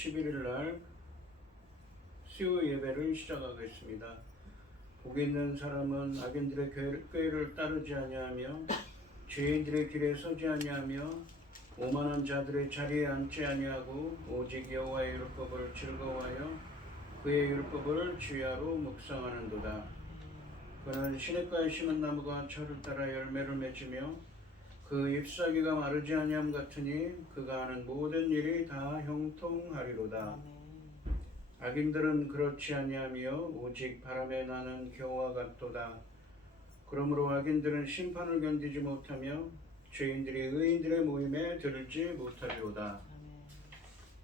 11일 날 수요 예배를 시작하겠습니다. 복이 있는 사람은 악인들의 꾀를 따르지 아니하며 죄인들의 길에 서지 아니하며 오만한 자들의 자리에 앉지 아니하고 오직 여호와의 율법을 즐거워하여 그의 율법을 주야로 묵상하는도다. 그는 시냇가에 심은 나무가 철을 따라 열매를 맺으며 그 잎사귀가 마르지 아니함 같으니 그가 하는 모든 일이 다 형통하리로다. 악인들은 그렇지 아니하며 오직 바람에 나는 겨와 같도다. 그러므로 악인들은 심판을 견디지 못하며 죄인들이 의인들의 모임에 들지 못하리로다.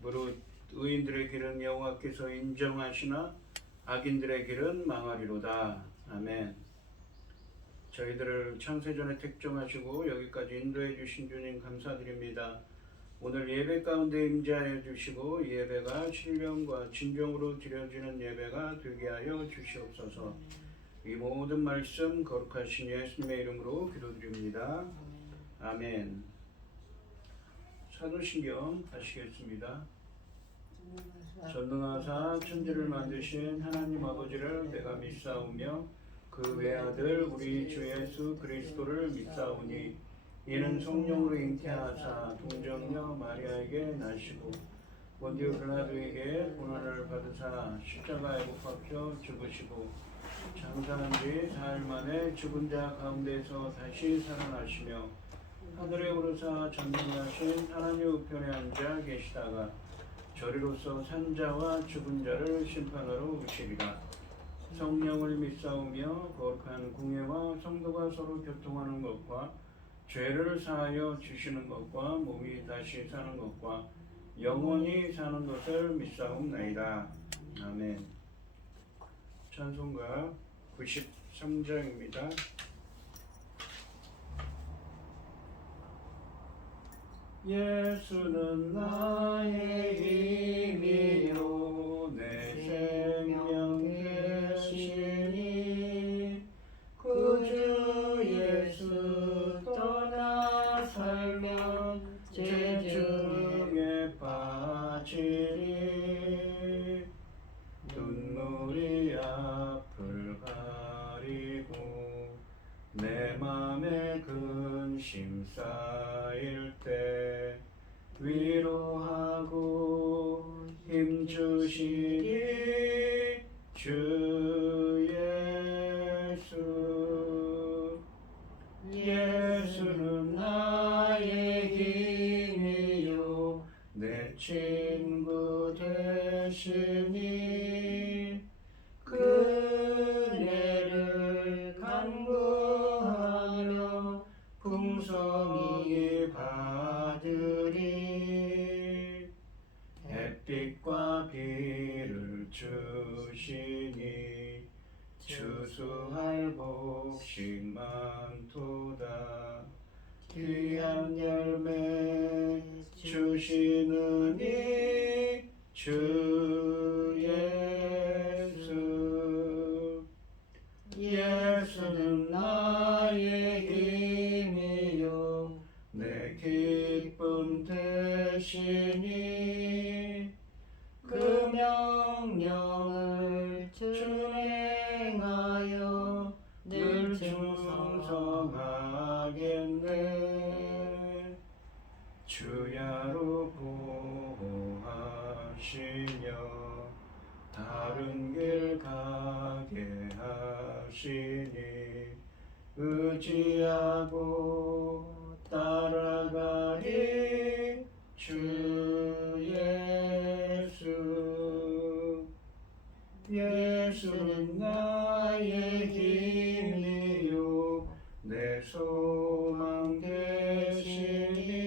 무릇 의인들의 길은 여호와께서 인정하시나 악인들의 길은 망하리로다. 아멘. 저희들을 창세전에 택정하시고 여기까지 인도해 주신 주님 감사드립니다. 오늘 예배 가운데 임재하여 주시고 이 예배가 신령과 진정으로 드려지는 예배가 되게 하여 주시옵소서. 이 모든 말씀 거룩하신 예수님의 이름으로 기도드립니다. 아멘. 사도신경 하시겠습니다. 전능하사 천지를 만드신 하나님 아버지를 내가 믿사오며 그 외아들 우리 주 예수 그리스도를 믿사오니 이는 성령으로 잉태하사 동정녀 마리아에게 나시고 본디오 빌라도에게 고난을 받으사 십자가에 못 박혀 죽으시고 장사한 지 4일 만에 죽은 자 가운데서 다시 살아나시며 하늘에 오르사 전능하신 하나님 우편에 앉아 계시다가 저리로서 산자와 죽은 자를 심판하러 오시리라. 성령을 믿사오며 거룩한 공예와 성도가 서로 교통하는 것과 죄를 사하여 주시는 것과 몸이 다시 사는 것과 영원히 사는 것을 믿사옵나이다. 아멘. 찬송가 93장입니다. 예수는 나의 힘이요 내 생명 되시니 구주 예수 떠나 살면 죄중에 빠지리 눈물이 앞을 가리고 내 맘에 근심 쌓일 때 위로하고 힘주시니 주 예수. 예수는 나의 힘이요 내 친구 되시니 그네를 간구하며 풍성히 받으리. 햇빛과 비를 주시니 추수할 복식 많도다. 귀한 열매 주시느니 주 예수. 예수는 나의 힘이요 내 기쁨 되시니 그 명령을 준행하여 늘 충성하겠네. 주야로 보호하시며 다른 길 가게 하시니 의지하고 따라가리. 주 예수. 예수는 나의 힘이요 내 소망 되시니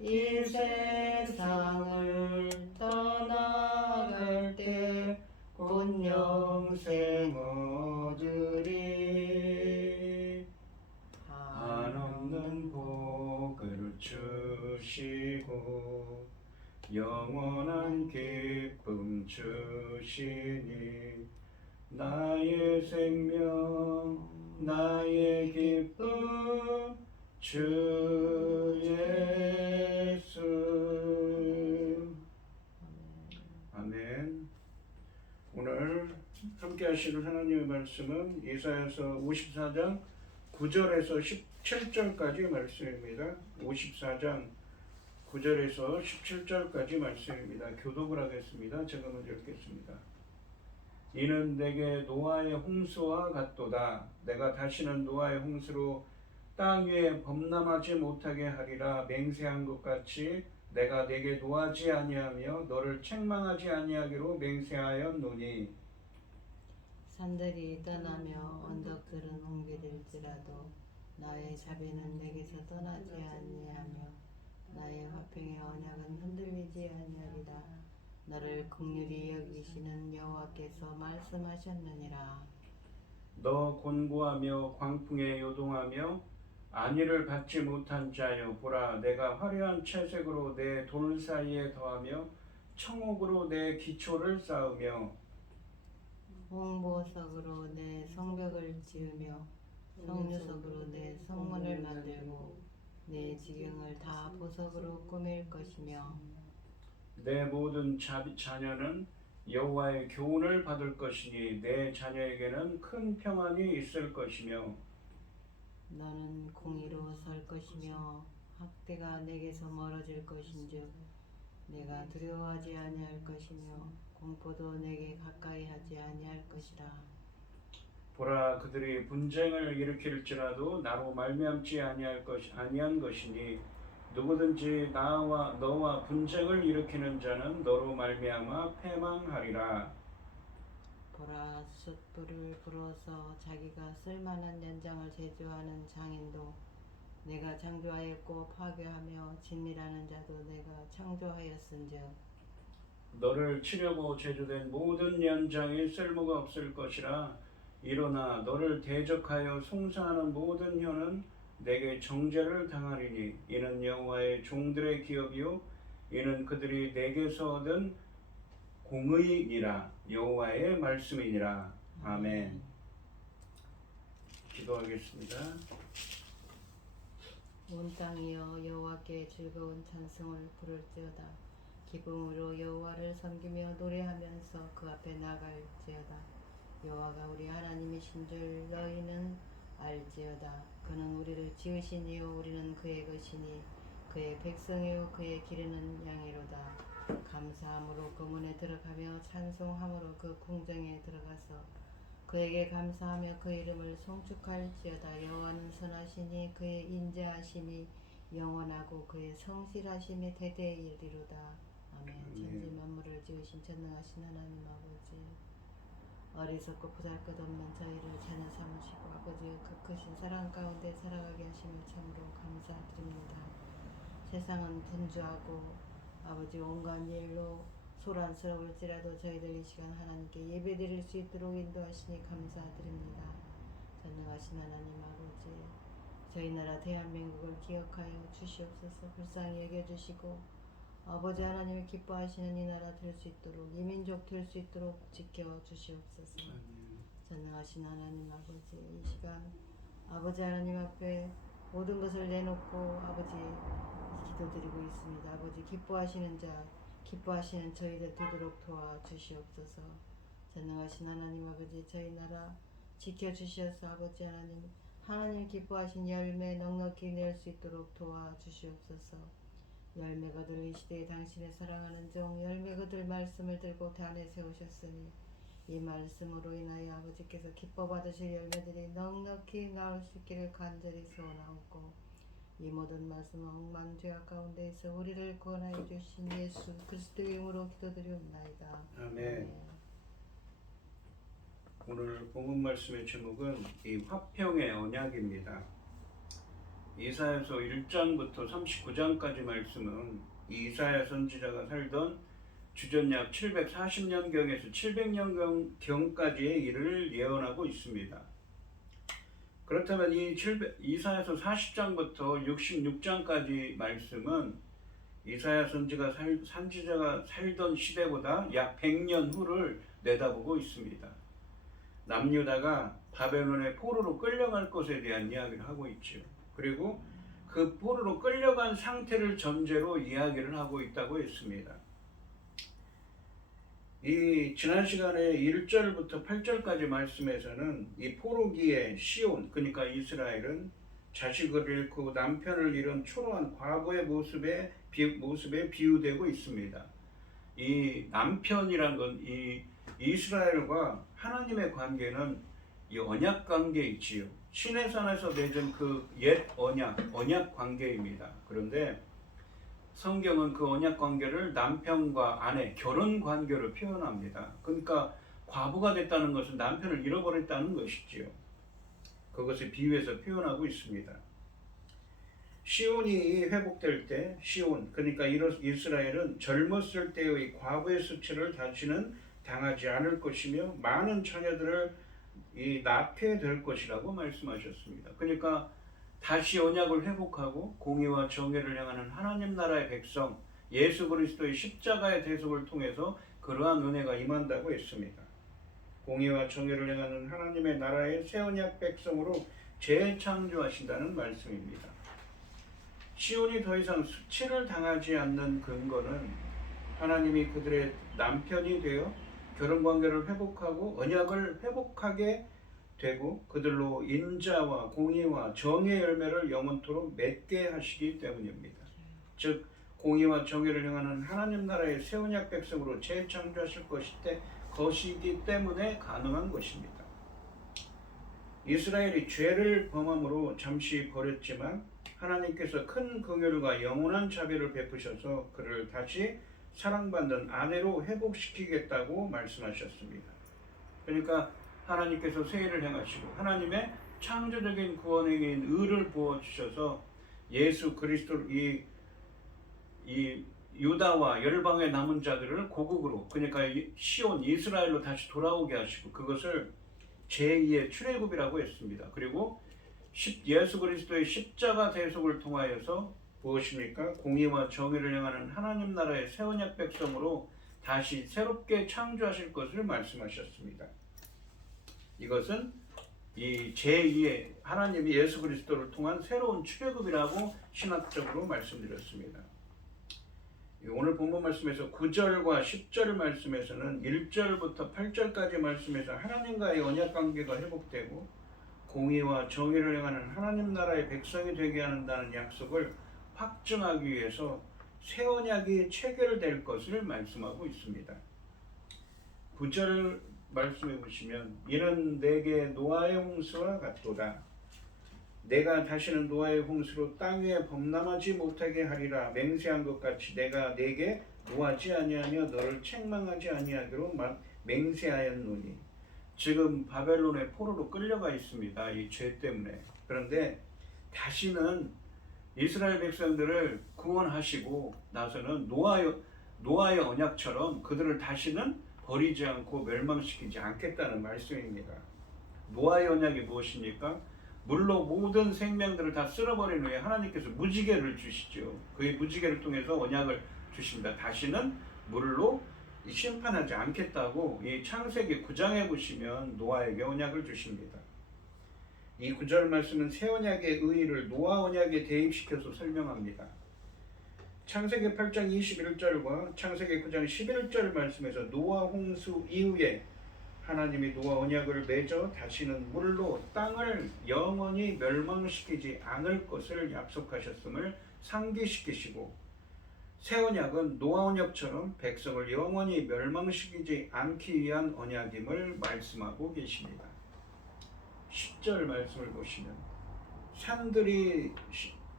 이 세상을 떠나갈 때 곧 영생 얻으리. 한없는 복을 주시고 영원한 기쁨 주시니 나의 생명 나의 기쁨 주 예수. 오늘 함께 하실 하나님의 말씀은 이사야서 54장 9절에서 17절까지 말씀입니다. 54장 9절에서 17절까지 말씀입니다. 교독을 하겠습니다. 제가 먼저 읽겠습니다. 이는 내게 노아의 홍수와 같도다. 내가 다시는 노아의 홍수로 땅 위에 범람하지 못하게 하리라. 맹세한 것 같이 내가 내게 노하지 아니하며 너를 책망하지 아니하기로 맹세하였노니 산들이 떠나며 언덕들은 옮겨질지라도 나의 자비는 내게서 떠나지 아니하며 나의 화평의 언약은 흔들리지 아니하리라. 너를 긍휼히 여기시는 여호와께서 말씀하셨느니라. 너 곤고하며 광풍에 요동하며 안위를 받지 못한 자여, 보라 내가 화려한 채색으로 내 돌 사이에 더하며 청옥으로 내 기초를 쌓으며 홍보석으로 내 성벽을 지으며 성류석으로 내 성문을 만들고 내 지경을 다 보석으로 꾸밀 것이며 내 모든 자녀는 여호와의 교훈을 받을 것이니 내 자녀에게는 큰 평안이 있을 것이며 너는 공의로 설 것이며 학대가 내게서 멀어질 것인즉 내가 두려워하지 아니할 것이며 공포도 내게 가까이 하지 아니할 것이라. 보라 그들이 분쟁을 일으킬지라도 나로 말미암지 아니한 것이니 누구든지 너와 분쟁을 일으키는 자는 너로 말미암아 패망하리라. 보라 숯불을 불어서 자기가 쓸만한 연장을 제조하는 장인도 내가 창조하였고 파괴하며 진미라는 자도 내가 창조하였은즉 너를 치려고 제조된 모든 연장이 쓸모가 없을 것이라. 일어나 너를 대적하여 송사하는 모든 혀는 내게 정죄를 당하리니 이는 여호와의 종들의 기업이요 이는 그들이 내게서 얻은 공의니라. 여호와의 말씀이니라. 아멘. 기도하겠습니다. 온 땅이여 여호와께 즐거운 찬송을 부를지어다. 기쁨으로 여호와를 섬기며 노래하면서 그 앞에 나갈지어다. 여호와가 우리 하나님이신 줄 너희는 알지어다. 그는 우리를 지으신 이요 우리는 그의 것이니 그의 백성이요 그의 기르는 양이로다. 감사함으로 그 문에 들어가며 찬송함으로 그 궁정에 들어가서 그에게 감사하며 그 이름을 송축할지어다. 여호와는 선하시니 그의 인자하심이 영원하고 그의 성실하심이 대대이르리로다. 아멘. 천지 만물을 지으신 전능하신 하나님 아버지, 어리석고 보잘것없는 저희를 자녀 삼으시고 아버지의 그 크신 사랑 가운데 살아가게 하심을 참으로 감사드립니다. 세상은 분주하고 아버지 온갖 일로 소란스러울지라도 저희들 이 시간 하나님께 예배드릴 수 있도록 인도하시니 감사드립니다. 전능하신 하나님 아버지, 저희 나라 대한민국을 기억하여 주시옵소서. 불쌍히 여겨주시고 아버지 하나님을 기뻐하시는 이 나라 될 수 있도록, 이 민족 될 수 있도록 지켜주시옵소서. 전능하신 하나님 아버지, 이 시간 아버지 하나님 앞에 모든 것을 내놓고 아버지 기도드리고 있습니다. 아버지 기뻐하시는 자, 기뻐하시는 저희들 되도록 도와주시옵소서. 전능하신 하나님 아버지, 저희 나라 지켜주셔서 아버지 하나님 기뻐하신 열매 넉넉히 낼 수 있도록 도와주시옵소서. 열매 거둘 이 시대에 당신의 사랑하는 종 열매 거둘 말씀을 들고 단에 세우셨으니 이 말씀으로 인하여 아버지께서 기뻐 받으실 열매들이 넉넉히 나올 수 있기를 간절히 소원하옵고, 이 모든 말씀은 억만죄악 가운데에서 우리를 구원하여 주신 예수 그리스도의 이름으로 기도드리옵나이다. 아멘. 오늘 본문 말씀의 제목은 이 화평의 언약입니다. 이사야서 1장부터 39장까지 말씀은 이사야 선지자가 살던 주전약 740년경에서 700년경까지의 일을 예언하고 있습니다. 그렇다면 이 이사야서 40장부터 66장까지 말씀은 이사야 선지자가 살던 시대보다 약 100년 후를 내다보고 있습니다. 남유다가 바벨론의 포로로 끌려갈 것에 대한 이야기를 하고 있죠. 그리고 그 포로로 끌려간 상태를 전제로 이야기를 하고 있다고 했습니다. 이 지난 시간에 1절부터 8절까지 말씀에서는 이 포로기의 시온, 그러니까 이스라엘은 자식을 잃고 남편을 잃은 초라한 과거의 모습에 비유되고 있습니다. 이 남편이란 건 이 이스라엘과 하나님의 관계는 이 언약 관계이지요. 신의 산에서 맺은 그 옛 언약 관계입니다. 그런데 성경은 그 언약 관계를 남편과 아내, 결혼 관계로 표현합니다. 그러니까 과부가 됐다는 것은 남편을 잃어버렸다는 것이지요. 그것을 비유해서 표현하고 있습니다. 시온이 회복될 때, 시온, 그러니까 이스라엘은 젊었을 때의 과부의 수치를 다시는 당하지 않을 것이며 많은 자녀들을 낳게 될 것이라고 말씀하셨습니다. 그러니까 다시 언약을 회복하고 공의와 정의를 향하는 하나님 나라의 백성 예수 그리스도의 십자가의 대속을 통해서 그러한 은혜가 임한다고 했습니다. 공의와 정의를 향하는 하나님의 나라의 새 언약 백성으로 재창조하신다는 말씀입니다. 시온이 더 이상 수치를 당하지 않는 근거는 하나님이 그들의 남편이 되어 결혼관계를 회복하고 언약을 회복하게 되고 그들로 인자와 공의와 정의의 열매를 영원토록 맺게 하시기 때문입니다. 즉 공의와 정의를 향하는 하나님 나라의 새 언약 백성으로 재창조하실 것이기 때문에 가능한 것입니다. 이스라엘이 죄를 범함으로 잠시 버렸지만 하나님께서 큰 긍휼과 영원한 자비를 베푸셔서 그를 다시 사랑받는 아내로 회복시키겠다고 말씀하셨습니다. 그러니까 하나님께서 새 일을 행하시고 하나님의 창조적인 구원행위인 의를 부어주셔서 예수 그리스도 이 유다와 열방의 남은 자들을 고국으로, 그러니까 시온 이스라엘로 다시 돌아오게 하시고 그것을 제2의 출애굽이라고 했습니다. 그리고 예수 그리스도의 십자가 대속을 통하여서 무엇입니까? 공의와 정의를 향하는 하나님 나라의 새 언약 백성으로 다시 새롭게 창조하실 것을 말씀하셨습니다. 이것은 이 제2의 하나님이 예수 그리스도를 통한 새로운 출애굽이라고 신학적으로 말씀드렸습니다. 오늘 본문 말씀에서 9절과 10절 말씀에서는 1절부터 8절까지 말씀에서 하나님과의 언약 관계가 회복되고 공의와 정의를 행하는 하나님 나라의 백성이 되게 한다는 약속을 확증하기 위해서 새 언약이 체결될 것을 말씀하고 있습니다. 9절 말씀해 보시면 이는 내게 노아의 홍수와 같도다. 내가 다시는 노아의 홍수로 땅 위에 범람하지 못하게 하리라. 맹세한 것 같이 내가 네게 노하지 아니하며 너를 책망하지 아니하기로 맹세하였노니. 지금 바벨론의 포로로 끌려가 있습니다. 이 죄 때문에. 그런데 다시는 이스라엘 백성들을 구원하시고 나서는 노아의 언약처럼 그들을 다시는 버리지 않고 멸망시키지 않겠다는 말씀입니다. 노아의 언약이 무엇입니까? 물로 모든 생명들을 다 쓸어버린 후에 하나님께서 무지개를 주시죠. 그 무지개를 통해서 언약을 주십니다. 다시는 물로 심판하지 않겠다고 이 창세기 9장에 보시면 노아에게 언약을 주십니다. 이 9절 말씀은 새 언약의 의의를 노아 언약에 대입시켜서 설명합니다. 창세기 8장 21절과 창세기 9장 11절 말씀에서 노아 홍수 이후에 하나님이 노아 언약을 맺어 다시는 물로 땅을 영원히 멸망시키지 않을 것을 약속하셨음을 상기시키시고 새 언약은 노아 언약처럼 백성을 영원히 멸망시키지 않기 위한 언약임을 말씀하고 계십니다. 10절 말씀을 보시면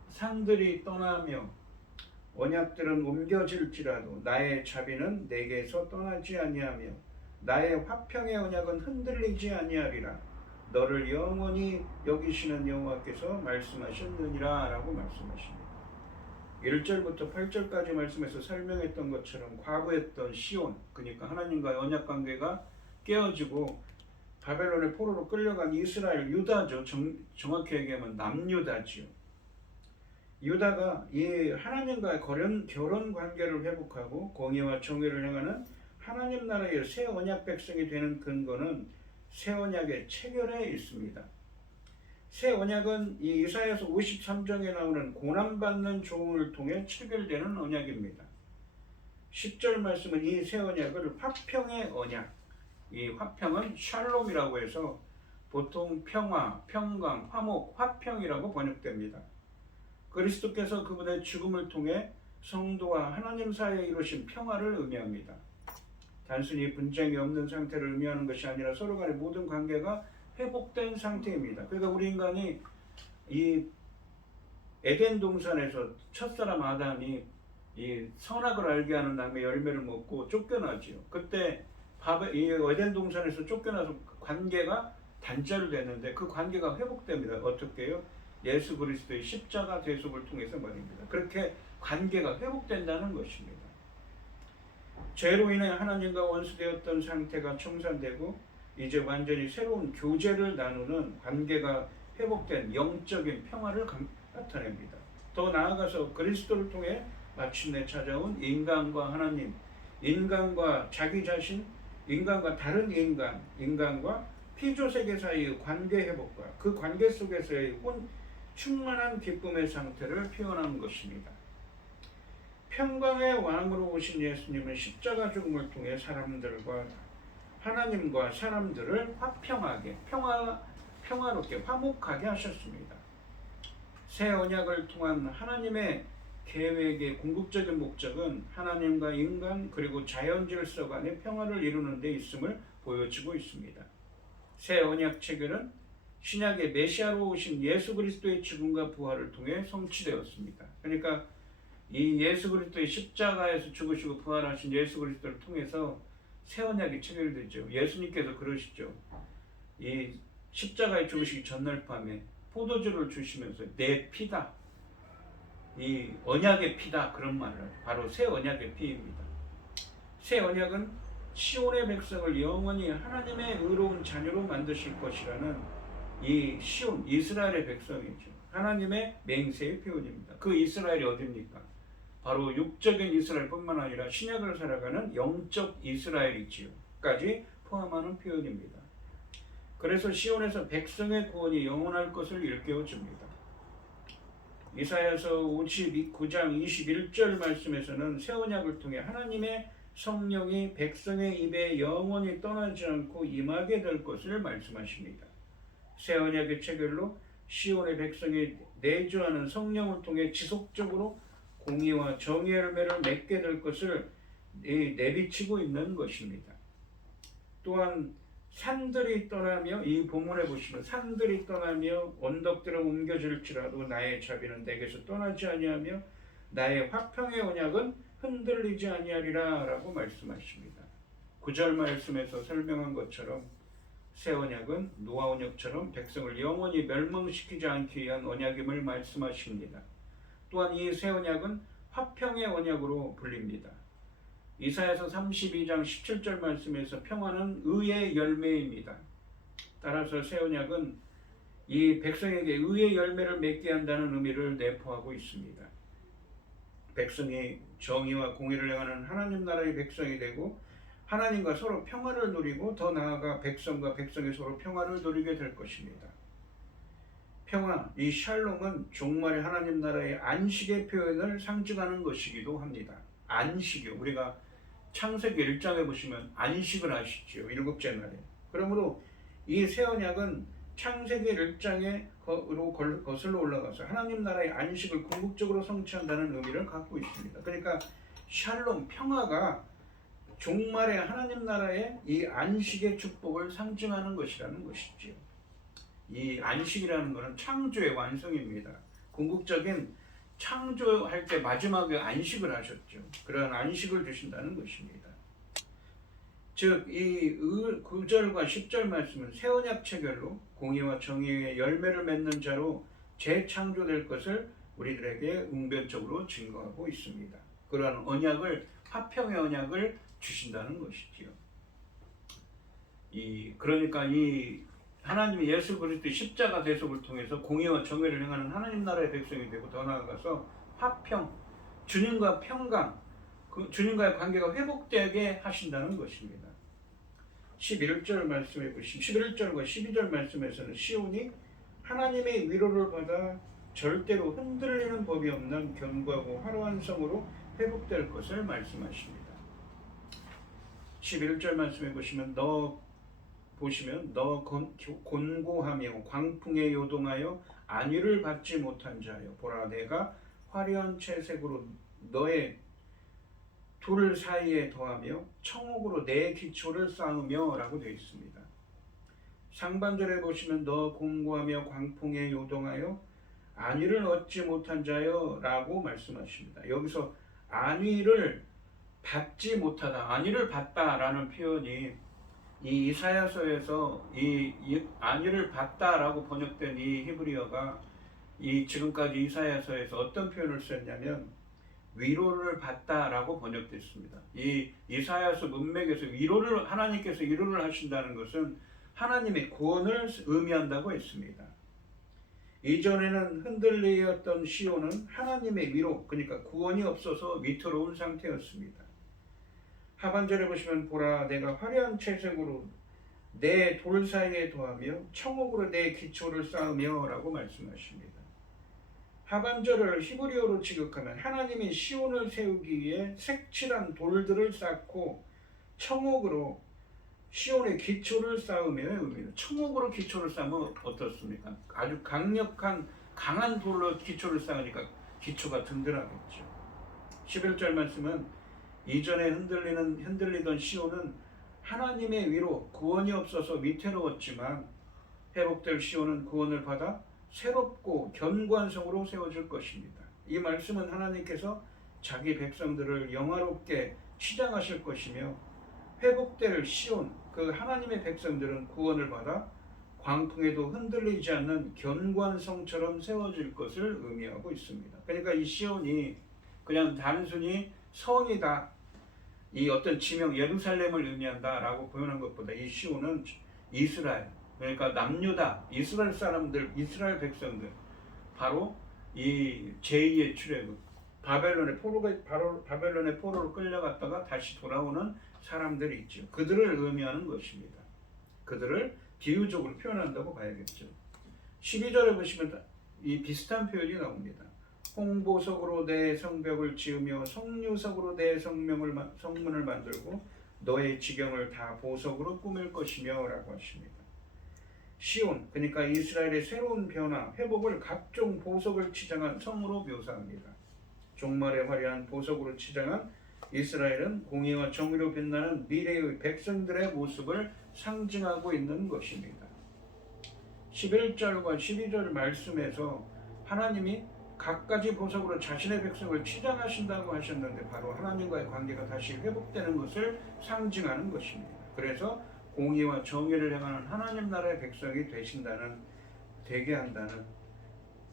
산들이 떠나며 언약들은 옮겨질지라도 나의 자비는 내게서 떠나지 아니하며 나의 화평의 언약은 흔들리지 아니하리라. 너를 영원히 여기시는 여호와께서 말씀하셨느니라 라고 말씀하십니다. 1절부터 8절까지 말씀에서 설명했던 것처럼 과거했던 시온, 그러니까 하나님과의 언약 관계가 깨어지고 바벨론의 포로로 끌려간 이스라엘, 유다죠. 정확히 얘기하면 남유다지요. 유다가 이 하나님과의 결혼 관계를 회복하고 공의와 정의를 행하는 하나님 나라의 새 언약 백성이 되는 근거는 새 언약의 체결에 있습니다. 새 언약은 이 이사야서 53장에 나오는 고난받는 종을 통해 체결되는 언약입니다. 10절 말씀은 이 새 언약을 화평의 언약, 이 화평은 샬롬이라고 해서 보통 평화, 평강, 화목, 화평이라고 번역됩니다. 그리스도께서 그분의 죽음을 통해 성도와 하나님 사이에 이루신 평화를 의미합니다. 단순히 분쟁이 없는 상태를 의미하는 것이 아니라 서로 간의 모든 관계가 회복된 상태입니다. 그러니까 우리 인간이 이 에덴 동산에서 첫사람 아담이 이 선악을 알게 하는 나무의 열매를 먹고 쫓겨나지요. 그때 이 에덴 동산에서 쫓겨나서 관계가 단절됐는데 그 관계가 회복됩니다. 어떻게요? 예수 그리스도의 십자가 대속을 통해서 말입니다. 그렇게 관계가 회복된다는 것입니다. 죄로 인해 하나님과 원수되었던 상태가 청산되고 이제 완전히 새로운 교제를 나누는 관계가 회복된 영적인 평화를 나타냅니다. 더 나아가서 그리스도를 통해 마침내 찾아온 인간과 하나님, 인간과 자기 자신, 인간과 다른 인간, 인간과 피조세계 사이의 관계 회복과 그 관계 속에서의 충만한 기쁨의 상태를 표현하는 것입니다. 평강의 왕으로 오신 예수님은 십자가 죽음을 통해 사람들과 하나님과 사람들을 화평하게, 평화롭게, 화목하게 하셨습니다. 새 언약을 통한 하나님의 계획의 궁극적인 목적은 하나님과 인간 그리고 자연 질서 간의 평화를 이루는 데 있음을 보여주고 있습니다. 새 언약 체결은 신약의 메시아로 오신 예수 그리스도의 죽음과 부활을 통해 성취되었습니다. 그러니까 이 예수 그리스도의 십자가에서 죽으시고 부활하신 예수 그리스도를 통해서 새 언약이 체결되죠. 예수님께서 그러시죠. 이 십자가에 죽으시기 전날 밤에 포도주를 주시면서 내 피다, 이 언약의 피다, 그런 말을 바로 새 언약의 피입니다. 새 언약은 시온의 백성을 영원히 하나님의 의로운 자녀로 만드실 것이라는 이 시온, 이스라엘의 백성이죠. 하나님의 맹세의 표현입니다. 그 이스라엘이 어디입니까? 바로 육적인 이스라엘뿐만 아니라 신약을 살아가는 영적 이스라엘이지요.까지 포함하는 표현입니다. 그래서 시온에서 백성의 구원이 영원할 것을 일깨워줍니다. 이사야서 59장 21절 말씀에서는 새 언약을 통해 하나님의 성령이 백성의 입에 영원히 떠나지 않고 임하게 될 것을 말씀하십니다. 새 언약의 체결로 시온의 백성이 내주하는 성령을 통해 지속적으로 공의와 정의의 열매를 맺게 될 것을 내비치고 있는 것입니다. 또한 산들이 떠나며, 이 본문에 보시면 산들이 떠나며 언덕들은 옮겨질지라도 나의 자비는 내게서 떠나지 아니하며 나의 화평의 언약은 흔들리지 아니하리라 라고 말씀하십니다. 9절 말씀에서 설명한 것처럼 새 언약은 노아 언약처럼 백성을 영원히 멸망시키지 않기 위한 언약임을 말씀하십니다. 또한 이 새 언약은 화평의 언약으로 불립니다. 이사야서 32장 17절 말씀에서 평화는 의의 열매입니다. 따라서 새 언약은 이 백성에게 의의 열매를 맺게 한다는 의미를 내포하고 있습니다. 백성이 정의와 공의를 행하는 하나님 나라의 백성이 되고 하나님과 서로 평화를 누리고 더 나아가 백성과 백성이 서로 평화를 누리게 될 것입니다. 평화, 이 샬롬은 종말의 하나님 나라의 안식의 표현을 상징하는 것이기도 합니다. 안식이요. 우리가 창세기 1장에 보시면 안식을 하시죠. 일곱째 날에. 그러므로 이 새 언약은 창세기 1장으로 거슬러 올라가서 하나님 나라의 안식을 궁극적으로 성취한다는 의미를 갖고 있습니다. 그러니까 샬롬, 평화가 종말의 하나님 나라의 이 안식의 축복을 상징하는 것이라는 것이지요. 이 안식이라는 것은 창조의 완성입니다. 궁극적인 창조할 때 마지막에 안식을 하셨죠. 그러한 안식을 주신다는 것입니다. 즉, 이 9절과 10절 말씀은 새 언약 체결로 공의와 정의의 열매를 맺는 자로 재창조될 것을 우리들에게 웅변적으로 증거하고 있습니다. 그러한 언약을, 화평의 언약을 주신다는 것이지요. 그러니까 이 하나님이 예수 그리스도의 십자가 대속을 통해서 공의와 정의를 행하는 하나님 나라의 백성이 되고 더 나아가서 화평, 주님과 평강, 주님과의 관계가 회복되게 하신다는 것입니다. 11절 말씀해 보시면 11절과 12절 말씀에서는 시온이 하나님의 위로를 받아 절대로 흔들리는 법이 없는 견고하고 화려한 성으로 회복될 것을 말씀하십니다. 11절 말씀해 보시면 너 곤고하며 광풍에 요동하여 안위를 받지 못한 자여 보라 내가 화려한 채색으로 너의 둘 사이에 더하며 청옥으로 내 기초를 쌓으며 라고 되어 있습니다. 상반절에 보시면 너 공고하며 광풍에 요동하여 안위를 얻지 못한 자여 라고 말씀하십니다. 여기서 안위를 받지 못하다, 안위를 받다라는 표현이 이 이사야서에서 이 안위를 받다라고 번역된 이 히브리어가 이 지금까지 이사야서에서 어떤 표현을 썼냐면 위로를 받다라고 번역됐습니다. 이 이사야서 문맥에서 하나님께서 위로를 하신다는 것은 하나님의 구원을 의미한다고 했습니다. 이전에는 흔들리었던 시온은 하나님의 위로, 그러니까 구원이 없어서 위태로운 상태였습니다. 하반절에 보시면 보라 내가 화려한 채색으로 내 돌 사이에 더하며 청옥으로 내 기초를 쌓으며 라고 말씀하십니다. 하반절을 히브리어로 지극하면 하나님이 시온을 세우기 위해 색칠한 돌들을 쌓고 청옥으로 시온의 기초를 쌓으며의 의미는, 청옥으로 기초를 쌓으면 어떻습니까? 아주 강한 돌로 기초를 쌓으니까 기초가 든든하겠죠. 11절 말씀은 이전에 흔들리던 시온은 하나님의 위로 구원이 없어서 위태로웠지만 회복될 시온은 구원을 받아 새롭고 견고한 성으로 세워질 것입니다. 이 말씀은 하나님께서 자기 백성들을 영화롭게 치장하실 것이며 회복될 시온, 그 하나님의 백성들은 구원을 받아 광풍에도 흔들리지 않는 견고한 성처럼 세워질 것을 의미하고 있습니다. 그러니까 이 시온이 그냥 단순히 성이다, 이 어떤 지명 예루살렘을 의미한다라고 표현한 것보다 이 시온은 이스라엘, 그러니까 남유다, 이스라엘 사람들, 이스라엘 백성들, 바로 이 제2의 출애굽, 바벨론의 포로로 끌려갔다가 다시 돌아오는 사람들이 있죠. 그들을 의미하는 것입니다. 그들을 비유적으로 표현한다고 봐야겠죠. 12절에 보시면 이 비슷한 표현이 나옵니다. 홍보석으로 내 성벽을 지으며 성류석으로 내 성문을 만들고 너의 지경을 다 보석으로 꾸밀 것이며 라고 하십니다. 시온, 그러니까 이스라엘의 새로운 변화, 회복을 각종 보석을 치장한 성으로 묘사합니다. 종말에 화려한 보석으로 치장한 이스라엘은 공의와 정의로 빛나는 미래의 백성들의 모습을 상징하고 있는 것입니다. 11절과 12절 말씀에서 하나님이 갖가지 보석으로 자신의 백성을 치장하신다고 하셨는데 바로 하나님과의 관계가 다시 회복되는 것을 상징하는 것입니다. 그래서 공의와 정의를 행하는 하나님 나라의 백성이 되게 한다는,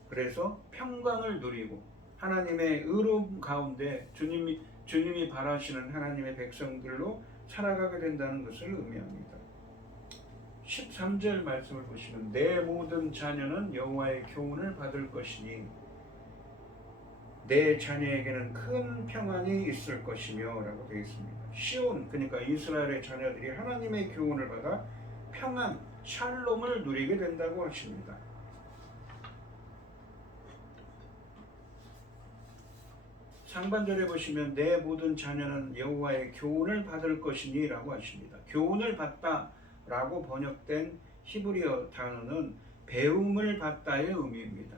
그래서 평강을 누리고 하나님의 의로움 가운데 주님이 바라시는 하나님의 백성들로 살아가게 된다는 것을 의미합니다. 13절 말씀을 보시면 내 모든 자녀는 여호와의 교훈을 받을 것이니 내 자녀에게는 큰 평안이 있을 것이며 라고 되어 있습니다. 시온, 그러니까 이스라엘의 자녀들이 하나님의 교훈을 받아 평안, 샬롬을 누리게 된다고 하십니다. 상반절에 보시면 내 모든 자녀는 여호와의 교훈을 받을 것이니 라고 하십니다. 교훈을 받다 라고 번역된 히브리어 단어는 배움을 받다의 의미입니다.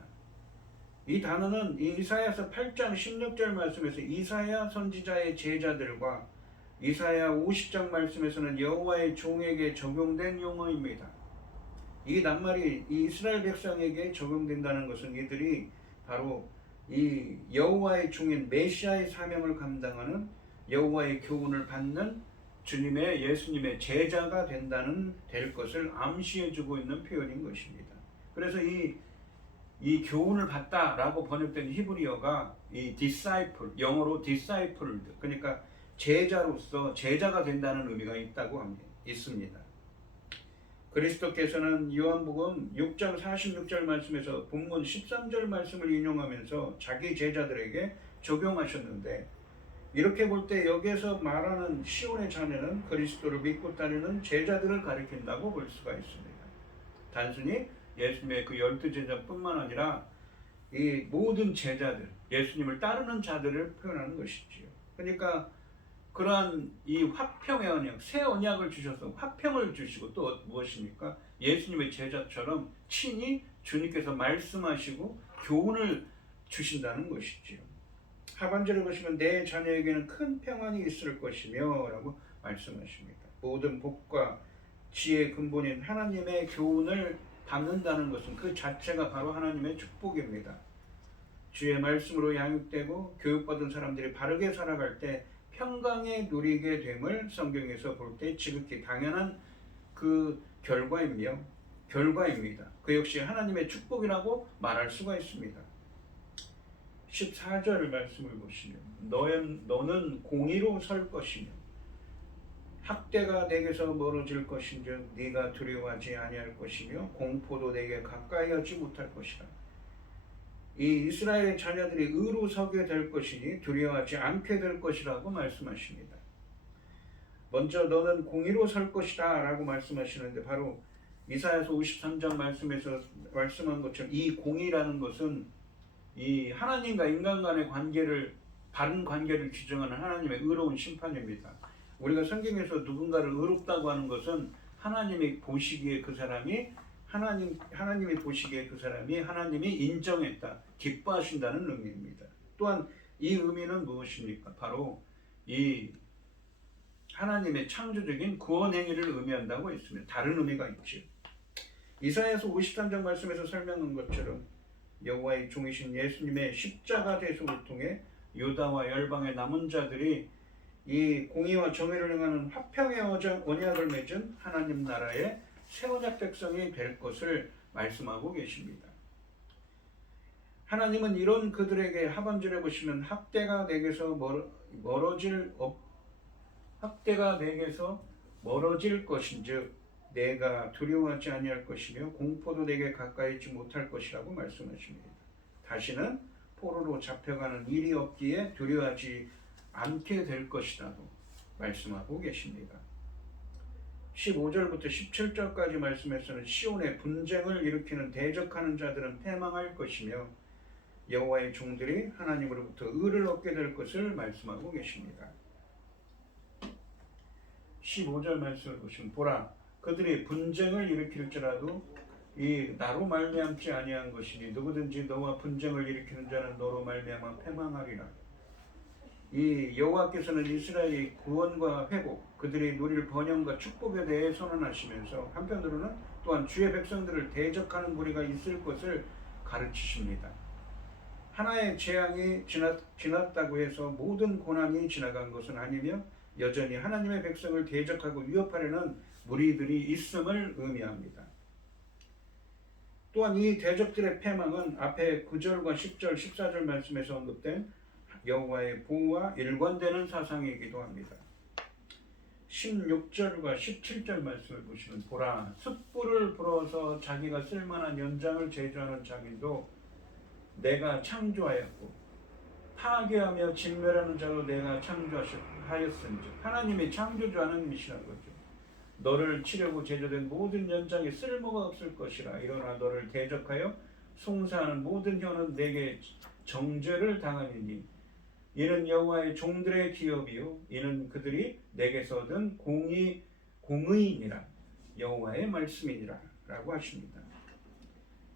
이 단어는 이사야서 8장 16절 말씀에서 이사야 선지자의 제자들과 이사야 50장 말씀에서는 여호와의 종에게 적용된 용어입니다. 이 낱말이 이스라엘 백성에게 적용된다는 것은 이들이 바로 이 여호와의 종인 메시아의 사명을 감당하는 여호와의 교훈을 받는 예수님의 제자가 될 것을 암시해주고 있는 표현인 것입니다. 그래서 이 교훈을 받다라고 번역된 히브리어가 이 disciple, 영어로 discipled, 그러니까 제자가 된다는 의미가 있습니다. 그리스도께서는 요한복음 6장 46절 말씀에서 본문 13절 말씀을 인용하면서 자기 제자들에게 적용하셨는데, 이렇게 볼 때 여기에서 말하는 시온의 자녀는 그리스도를 믿고 따르는 제자들을 가리킨다고 볼 수가 있습니다. 단순히 예수님의 그 12제자뿐만 아니라 이 모든 제자들, 예수님을 따르는 자들을 표현하는 것이지요. 그러니까 그러한 이 화평의 언약, 새 언약을 주셔서 화평을 주시고 또 무엇입니까? 예수님의 제자처럼 친히 주님께서 말씀하시고 교훈을 주신다는 것이지요. 하반절에 보시면 내 자녀에게는 큰 평안이 있을 것이며 라고 말씀하십니다. 모든 복과 지혜의 근본인 하나님의 교훈을 받는다는 것은 그 자체가 바로 하나님의 축복입니다. 주의 말씀으로 양육되고 교육받은 사람들이 바르게 살아갈 때 평강에 누리게 됨을 성경에서 볼 때 지극히 당연한 그 결과입니다. 그 역시 하나님의 축복이라고 말할 수가 있습니다. 14절 말씀을 보시면 너는 공의로 설 것이며 학대가 내게서 멀어질 것인즉 네가 두려워하지 아니할 것이며 공포도 내게 가까이 하지 못할 것이라. 이 이스라엘의 자녀들이 의로 서게 될 것이니 두려워하지 않게 될 것이라고 말씀하십니다. 먼저 너는 공의로 설 것이다 라고 말씀하시는데 바로 이사야서 53장 말씀에서 말씀한 것처럼 이 공의라는 것은 이 하나님과 인간 간의 관계를 바른 관계를 규정하는 하나님의 의로운 심판입니다. 우리가 성경에서 누군가를 의롭다고 하는 것은 하나님이 보시기에 그 사람이 하나님이 보시기에 그 사람이 하나님이 인정했다, 기뻐하신다는 의미입니다. 또한 이 의미는 무엇입니까? 바로 이 하나님의 창조적인 구원 행위를 의미한다고 했습니다. 다른 의미가 있죠. 이사야서 53장 말씀에서 설명한 것처럼 여호와의 종이신 예수님의 십자가 대속을 통해 유다와 열방의 남은 자들이 이 공의와 정의를 행하는 화평의 언약을 맺은 하나님 나라의 새 언약 백성이 될 것을 말씀하고 계십니다. 하나님은 이런 그들에게 하반절에 보시면 학대가 내게서 멀어질 것인즉 내가 두려워하지 아니할 것이며 공포도 내게 가까이 있지 못할 것이라고 말씀하십니다. 다시는 포로로 잡혀가는 일이 없기에 두려워하지 않게 될 것이라고 말씀하고 계십니다. 15절부터 17절까지 말씀에서는 시온에 분쟁을 일으키는 대적하는 자들은 패망할 것이며 여호와의 종들이 하나님으로부터 의를 얻게 될 것을 말씀하고 계십니다. 15절 말씀을 보시면 보라 그들이 분쟁을 일으킬지라도 이 나로 말미암지 아니한 것이니 누구든지 너와 분쟁을 일으키는 자는 너로 말미암아 패망하리라. 이 여호와께서는 이스라엘의 구원과 회복, 그들이 누릴 번영과 축복에 대해 선언하시면서 한편으로는 또한 주의 백성들을 대적하는 무리가 있을 것을 가르치십니다. 하나의 재앙이 지났다고 해서 모든 고난이 지나간 것은 아니며 여전히 하나님의 백성을 대적하고 위협하려는 무리들이 있음을 의미합니다. 또한 이 대적들의 패망은 앞에 9절과 10절, 14절 말씀에서 언급된 여호와의 보호와 일관되는 사상이기도 합니다. 16절과 17절 말씀을 보시면 보라 숯불을 불어서 자기가 쓸만한 연장을 제조하는 자기도 내가 창조하였고 파괴하며 진멸하는 자로 내가 창조하였은즉 하나님이 창조주하는 미시라는 거죠. 너를 치려고 제조된 모든 연장에 쓸모가 없을 것이라. 일어나 너를 대적하여 송사하는 모든 혀는 내게 정죄를 당하리니 이는 여호와의 종들의 기업이요 이는 그들이 내게서 얻은 공의니라 여호와의 말씀이니라 라고 하십니다.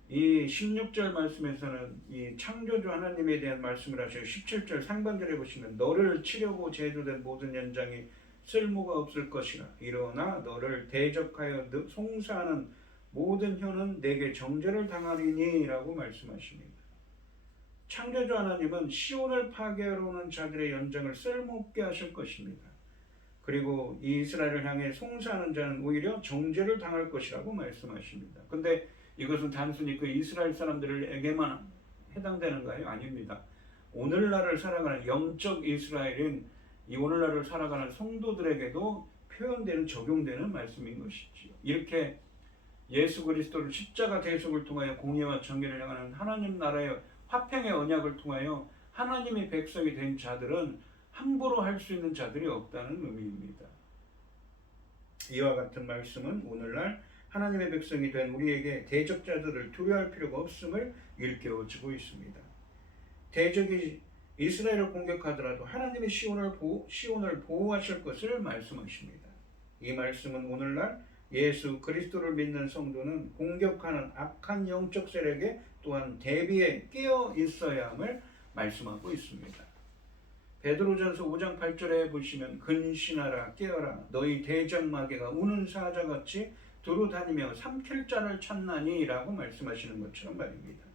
이 16절 말씀에서는 이 창조주 하나님에 대한 말씀을 하셔요. 17절 상반절에 보시면 너를 치려고 제조된 모든 연장이 쓸모가 없을 것이라. 일어나 너를 대적하여 송사하는 모든 혀는 내게 정죄를 당하리니 라고 말씀하십니다. 창조주 하나님은 시온을 파괴하러 오는 자들의 연장을 쓸모없게 하실 것입니다. 그리고 이 이스라엘을 향해 송사하는 자는 오히려 정죄를 당할 것이라고 말씀하십니다. 근데 이것은 단순히 그 이스라엘 사람들에게만 해당되는가요? 아닙니다. 오늘날을 살아가는 영적 이스라엘인 이 오늘날을 살아가는 성도들에게도 표현되는 적용되는 말씀인 것이지요. 이렇게 예수 그리스도를 십자가 대속을 통하여 공의와 정의를 향하는 하나님 나라의 화평의 언약을 통하여 하나님의 백성이 된 자들은 함부로 할 수 있는 자들이 없다는 의미입니다. 이와 같은 말씀은 오늘날 하나님의 백성이 된 우리에게 대적자들을 두려워할 필요가 없음을 일깨워주고 있습니다. 대적이 이스라엘을 공격하더라도 하나님이 시온을 보호하실 것을 말씀하십니다. 이 말씀은 오늘날 예수 그리스도를 믿는 성도는 공격하는 악한 영적 세력에 또한 대비해 깨어 있어야 함을 말씀하고 있습니다. 베드로전서 5장 8절에 보시면 근신하라 깨어라 너희 대적마귀가 우는 사자같이 두루 다니며 삼킬 자를 찾나니 라고 말씀하시는 것처럼 말입니다.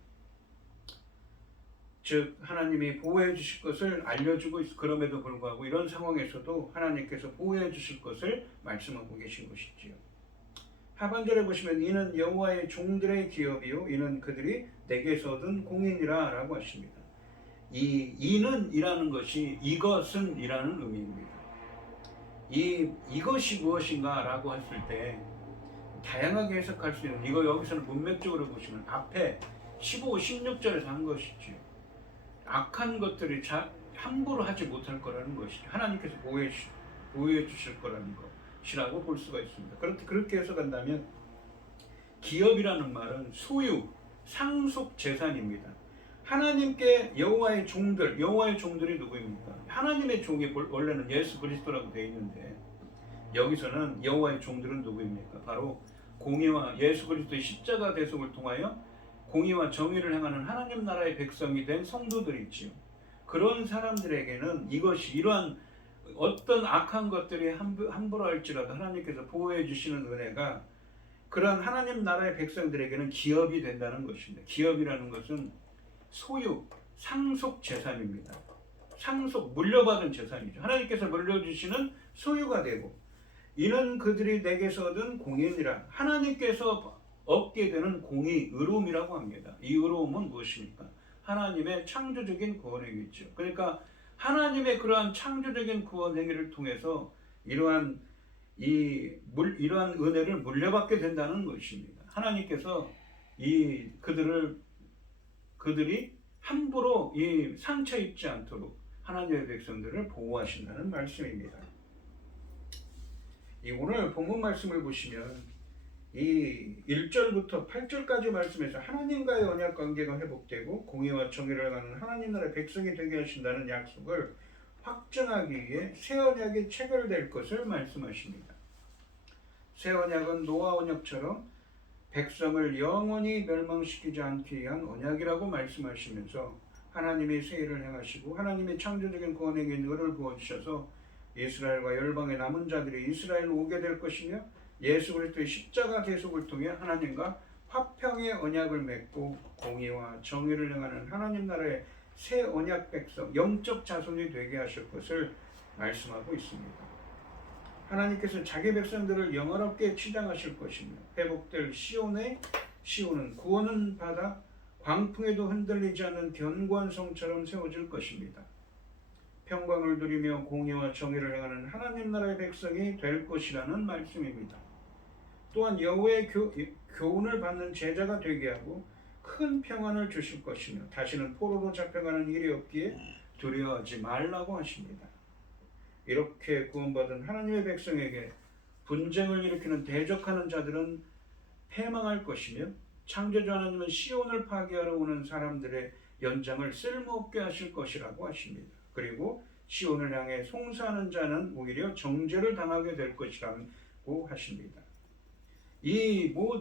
즉 하나님이 보호해 주실 것을 알려주고 그럼에도 불구하고 이런 상황에서도 하나님께서 보호해 주실 것을 말씀하고 계신 것이지요. 하반절에 보시면 이는 여호와의 종들의 기업이요 이는 그들이 내게서 얻은 공인이라 라고 하십니다. 이 이는 이라는 것이 이것은 이라는 의미입니다. 이것이 무엇인가 라고 했을 때 다양하게 해석할 수 있는 이거 여기서는 문맥적으로 보시면 앞에 15, 16절에서 한 것이죠. 악한 것들이 함부로 하지 못할 거라는 것이죠. 하나님께서 보호해 주실 거라는 것이라고 볼 수가 있습니다. 그렇게 해석한다면 기업이라는 말은 소유, 상속 재산입니다. 하나님께 여호와의 종들이 누구입니까? 하나님의 종이 원래는 예수 그리스도라고 되어 있는데 여기서는 여호와의 종들은 누구입니까? 바로 공의와 예수 그리스도의 십자가 대속을 통하여 공의와 정의를 행하는 하나님 나라의 백성이 된 성도들이 있지요. 그런 사람들에게는 이것이 이러한 어떤 악한 것들이 함부로 할지라도 하나님께서 보호해 주시는 은혜가 그러한 하나님 나라의 백성들에게는 기업이 된다는 것입니다. 기업이라는 것은 소유, 상속 재산입니다. 상속, 물려받은 재산이죠. 하나님께서 물려주시는 소유가 되고 이는 그들이 내게서 얻은 공인이라 하나님께서 얻게 되는 공의, 의로움이라고 합니다. 이 의로움은 무엇입니까? 하나님의 창조적인 구원 행위죠. 그러니까 하나님의 그러한 창조적인 구원 행위를 통해서 이러한 은혜를 물려받게 된다는 것입니다. 하나님께서 그들이 함부로 상처 입지 않도록 하나님의 백성들을 보호하신다는 말씀입니다. 오늘 본문 말씀을 보시면 이 1절부터 8절까지 말씀에서 하나님과의 언약 관계가 회복되고 공의와 정의를 행하는 하나님 나라의 백성이 되게 하신다는 약속을 확증하기 위해 새 언약이 체결될 것을 말씀하십니다. 새 언약은 노아 언약처럼 백성을 영원히 멸망시키지 않기 위한 언약이라고 말씀하시면서 하나님이 새 일을 행하시고 하나님의 창조적인 구원에게 은혜를 부어주셔서 이스라엘과 열방의 남은 자들이 이스라엘로 오게 될 것이며 예수 그리스도의 십자가 대속을 통해 하나님과 화평의 언약을 맺고 공의와 정의를 행하는 하나님 나라의 새 언약 백성, 영적 자손이 되게 하실 것을 말씀하고 있습니다. 하나님께서 자기 백성들을 영원롭게 치장하실 것이며 회복될 시온은 구원은 받아 광풍에도 흔들리지 않는 견고한 성처럼 세워질 것입니다. 평강을 누리며 공의와 정의를 행하는 하나님 나라의 백성이 될 것이라는 말씀입니다. 또한 여호와의 교훈을 받는 제자가 되게 하고 큰 평안을 주실 것이며 다시는 포로로 잡혀가는 일이 없기에 두려워하지 말라고 하십니다. 이렇게 구원받은 하나님의 백성에게 분쟁을 일으키는 대적하는 자들은 패망할 것이며 창조주 하나님은 시온을 파괴하러 오는 사람들의 연장을 쓸모없게 하실 것이라고 하십니다. 그리고 시온을 향해 송사하는 자는 오히려 정죄를 당하게 될 것이라고 하십니다.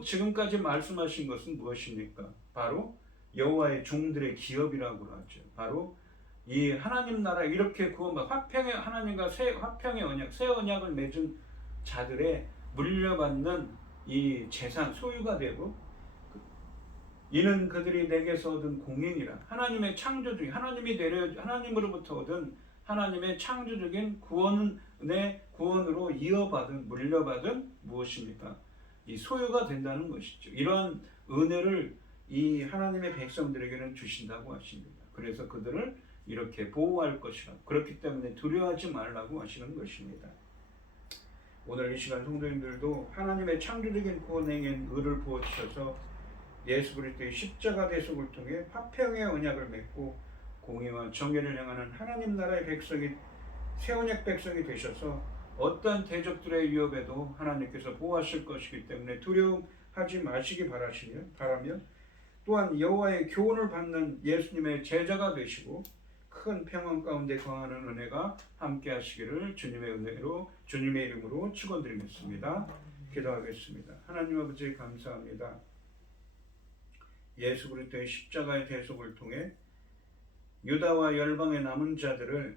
지금까지 말씀하신 것은 무엇입니까? 바로 여호와의 종들의 기업이라고 하죠. 바로 이 하나님 나라 이렇게 화평의 하나님과 화평의 언약, 새 언약을 맺은 자들의 물려받는 이 재산 소유가 되고 이는 그들이 내게서 얻은 공인이라 하나님의 창조적인 하나님으로부터 얻은 하나님의 창조적인 구원으로 물려받은 무엇입니까? 이 소유가 된다는 것이죠. 이러한 은혜를 이 하나님의 백성들에게는 주신다고 하십니다. 그래서 그들을 이렇게 보호할 것이라 그렇기 때문에 두려워하지 말라고 하시는 것입니다. 오늘 이 시간 성도님들도 하나님의 창조적인 구원 행위에 의를 부어주셔서 예수 그리스도의 십자가 대속을 통해 화평의 언약을 맺고 공의와 정의를 행하는 하나님 나라의 백성이 새 언약 백성이 되셔서 어떠한 대적들의 위협에도 하나님께서 보호하실 것이기 때문에 두려워하지 마시기 바라며 또한 여호와의 교훈을 받는 예수님의 제자가 되시고 큰 평안 가운데 거하는 은혜가 함께 하시기를 주님의 은혜로 주님의 이름으로 축원드리겠습니다. 기도하겠습니다. 하나님 아버지 감사합니다. 예수 그리스도의 십자가의 대속을 통해 유다와 열방의 남은 자들을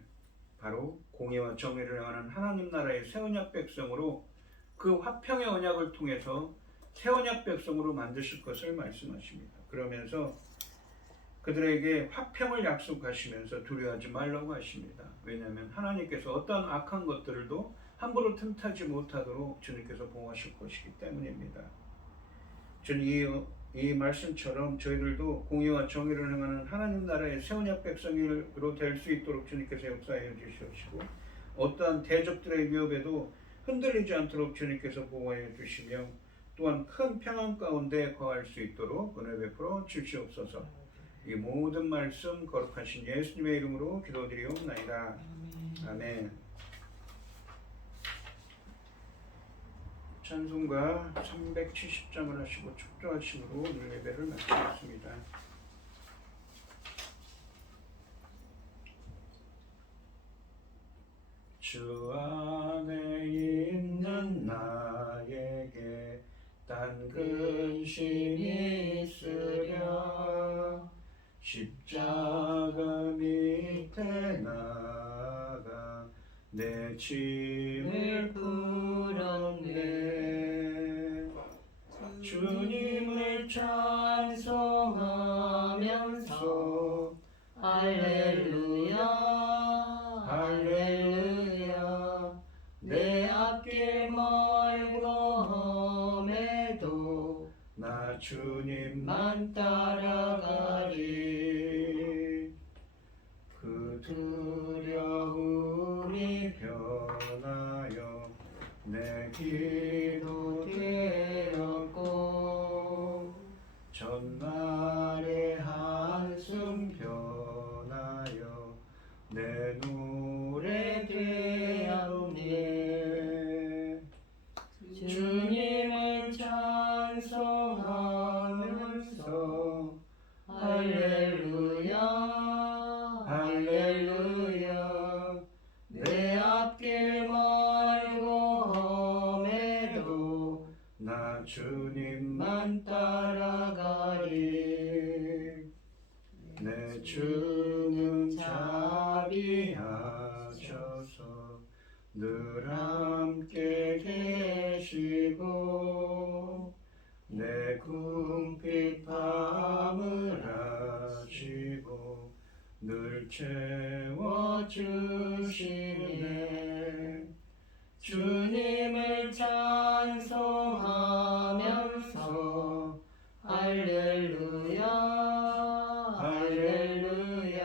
바로 공의와 정의를 행하는 하나님 나라의 새 언약 백성으로 그 화평의 언약을 통해서 새 언약 백성으로 만드실 것을 말씀하십니다. 그러면서 그들에게 화평을 약속하시면서 두려워하지 말라고 하십니다. 왜냐하면 하나님께서 어떤 악한 것들도 함부로 틈타지 못하도록 주님께서 보호하실 것이기 때문입니다. 주님 이 말씀처럼 저희들도 공의와 정의를 행하는 하나님 나라의 새 언약 백성으로 될 수 있도록 주님께서 역사해 주시옵시고 어떠한 대적들의 위협에도 흔들리지 않도록 주님께서 보호해 주시며 또한 큰 평안 가운데 거할 수 있도록 은혜 베풀어 주시옵소서. 이 모든 말씀 거룩하신 예수님의 이름으로 기도드리옵나이다. 아멘. 찬송가 370장을 하시고 축도하심으로 오늘 예배를 마치겠습니다. 주 안에 있는 나에게 딴 근심이 있으랴 십자가 밑에 나가 내 짐을 풀었네. 주님을 찬송하면서 할렐루야 할렐루야 내 앞길 멀고 험해도 나 주님만 따라가리. 그 두려움이 변하여 내 기도 되었고 전날의 한숨 변하여 내 노래 되었네. 주님을 찬송하면서 할렐루야 할렐루야 내 앞길 멀고 험해도 나 주님만 따라가리. 내 주는 자비하셔서 늘 함께 계시고 내 궁핍 밤을 아시고 늘 채워주시네. 주님을 찬송하면서 할렐루야 할렐루야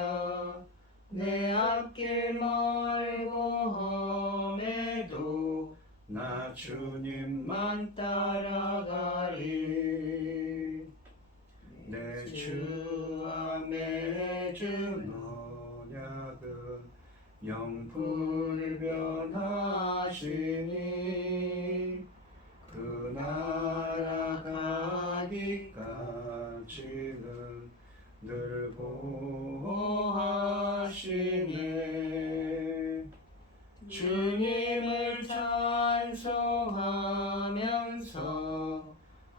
내 앞길 멀고 험해도 나 주님만 따라가리. 내 주와 맺은 언약은 영불변하시니 그 나라 가기까지는 늘 보호하시네. 주님을 찬송하면서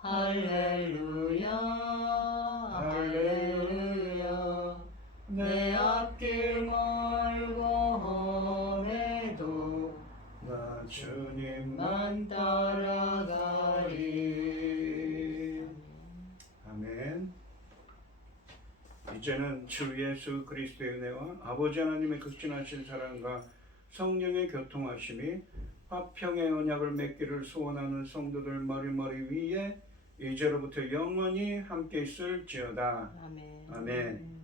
할렐루야 할렐루야 내 앞길 멀고 험해도 나 주님만 따라가리. 아멘. 이제는 주 예수 그리스도의 은혜와 아버지 하나님의 극진하신 사랑과 성령의 교통하심이 화평의 언약을 맺기를 소원하는 성도들 머리 위에 이제로부터 영원히 함께 있을지어다. 아멘. 아멘.